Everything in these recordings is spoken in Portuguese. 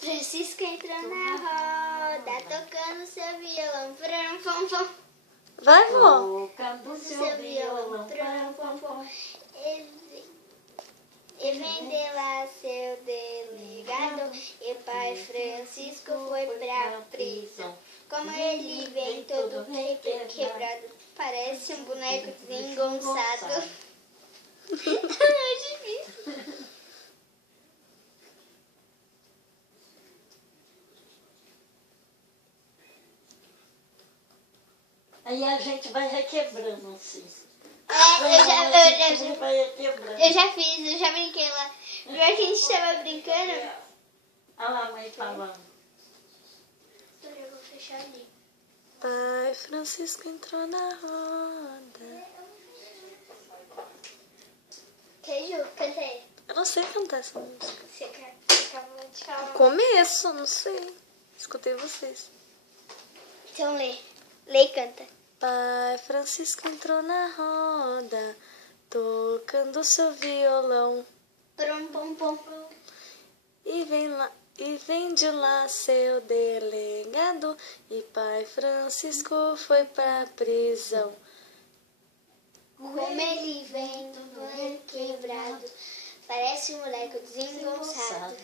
Francisco entrou na roda, tocando seu violão. Pram, pom, pom. Vai, vó. Tocando seu violão. Pram, pom, pom. E vem de lá seu delegado. E o pai Francisco foi pra prisão. Como ele vem todo quebrado, parece um boneco desengonçado. É difícil. Aí a gente vai requebrando assim. Eu já fiz, eu já brinquei lá. Pior que a gente tava brincando. Olha lá a mãe falando. Eu vou fechar ali. Pai Francisco entrou na roda. Quer, Ju? Canta aí. Eu não sei cantar essa música. Você acabou de falar. Começo, não sei. Escutei vocês. Então lê. Lê e canta. Pai Francisco entrou na roda, tocando seu violão. Prom, pom, pom, pom. E vem de lá seu delegado, e pai Francisco foi pra prisão. Como ele vem todo quebrado, parece um moleque desengonçado.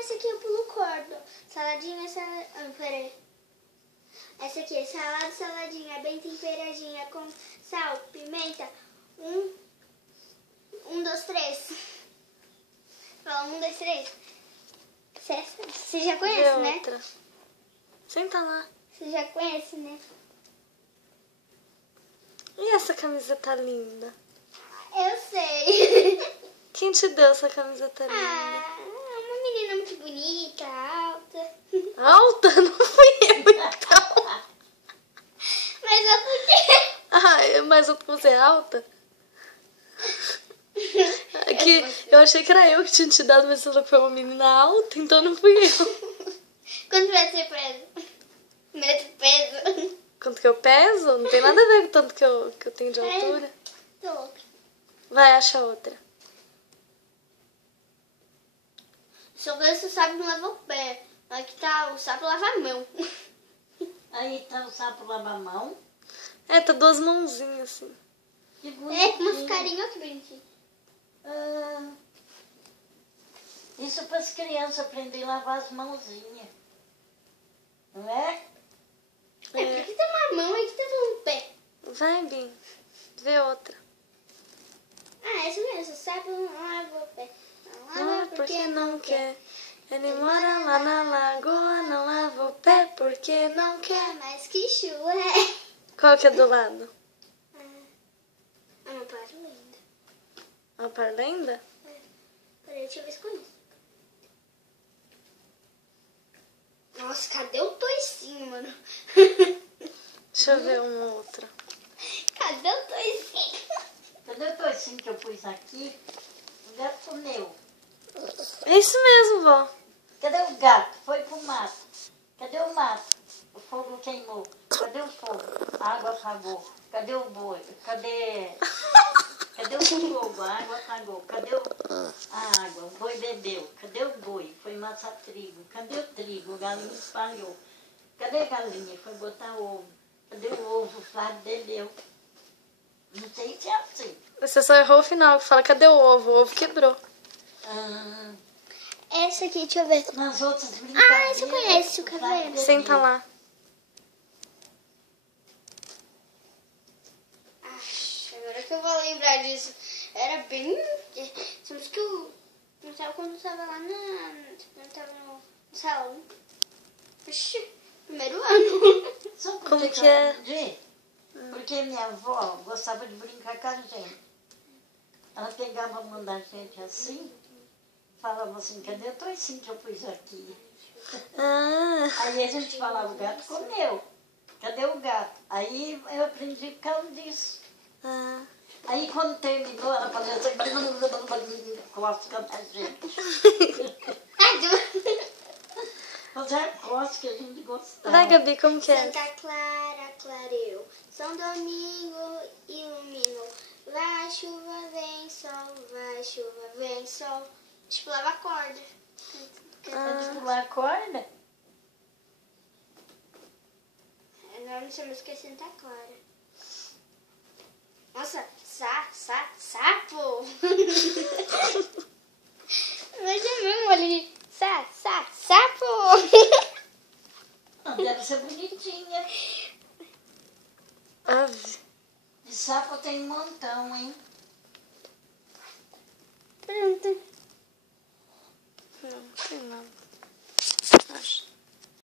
Essa aqui eu pulo corda. Saladinha, peraí. Essa aqui é saladinha, bem temperadinha, com sal, pimenta. 1, 2, 3. Fala 1, 2, 3. Você já conhece, né? Outra. Senta lá. Você já conhece, né? E essa camiseta linda? Eu sei. Quem te deu essa camiseta linda? Uma menina muito bonita, alta. Alta? Não fui eu, então. Mas é porque... Mas você é alta? Que eu achei que era eu que tinha te dado, mas você falou que foi uma menina alta, então não fui eu. Quanto vai ser preso? Metro peso. Quanto que eu peso? Não tem nada a ver com tanto que eu tenho de altura. Tô louca. Vai, acha outra. Só que você sabe não lavar o pé. Aqui tá o sapo lava a mão. Aí tá o sapo lava a mão. É, tá duas mãozinhas assim. Que Com bonitinho. umas carinhas que bonitinho. Isso para as crianças aprenderem a lavar as mãozinhas. Não é? É, porque tem uma mão e que tem um pé. Vai, Bim. Vê outra. É isso mesmo. O sapo não lava o pé. Não lava Porque não quer. Ele mora lá na lagoa, não lava o pé porque não quer. Mas que chulé. Qual que é do lado? Uma parlenda. A parlenda? Peraí, deixa eu ver se conheço. Nossa, cadê o toicinho, mano? Deixa eu ver uma outra. Cadê o toicinho? Cadê o toicinho que eu pus aqui? O gato comeu. É isso mesmo, vó. Cadê o gato? Foi pro mato. Cadê o mato? O fogo queimou. Cadê o fogo? A água apagou. Cadê o boi? Cadê o fogo? A água apagou. Cadê a água? O boi bebeu. Cadê o boi? Foi massar trigo. Cadê o trigo? O galinho espalhou. Cadê a galinha? Foi botar ovo. Cadê o ovo? O Flávio bebeu. Não sei se é assim. Você só errou o final, que fala cadê o ovo? O ovo quebrou. Essa aqui, deixa eu ver. Nas outras brincadeiras... essa eu conheço, quer ver? Flávio bebeu. Senta lá. Agora que eu vou lembrar disso. Era bem... Sabes que eu... Não sabe quando eu tava lá eu tava no salão. Oxi, primeiro ano. Sabe por Como que que eu é? aprendi? Porque minha avó gostava de brincar com a gente. Ela pegava a mão da gente assim, falava assim, cadê o toicinho que eu pus aqui? Aí a gente falava, o gato comeu. Cadê o gato? Aí eu aprendi por causa disso. Aí quando terminou, ela falou assim, cosca da gente. Mas é cosca que a gente gostava. Vai, Gabi, como que é? Santa Clara clareou, São Domingo iluminou. Vai chuva, vem sol, vai chuva, vem sol. Tipo, lava a corda. Pode pular a corda? Agora não sei mais esqueci da Clara. Nossa, sapo! Veja mesmo ali. Sapo! Deve ser bonitinha. Ave. De sapo tem um montão, hein? Pronto. Não tem nada. Acho.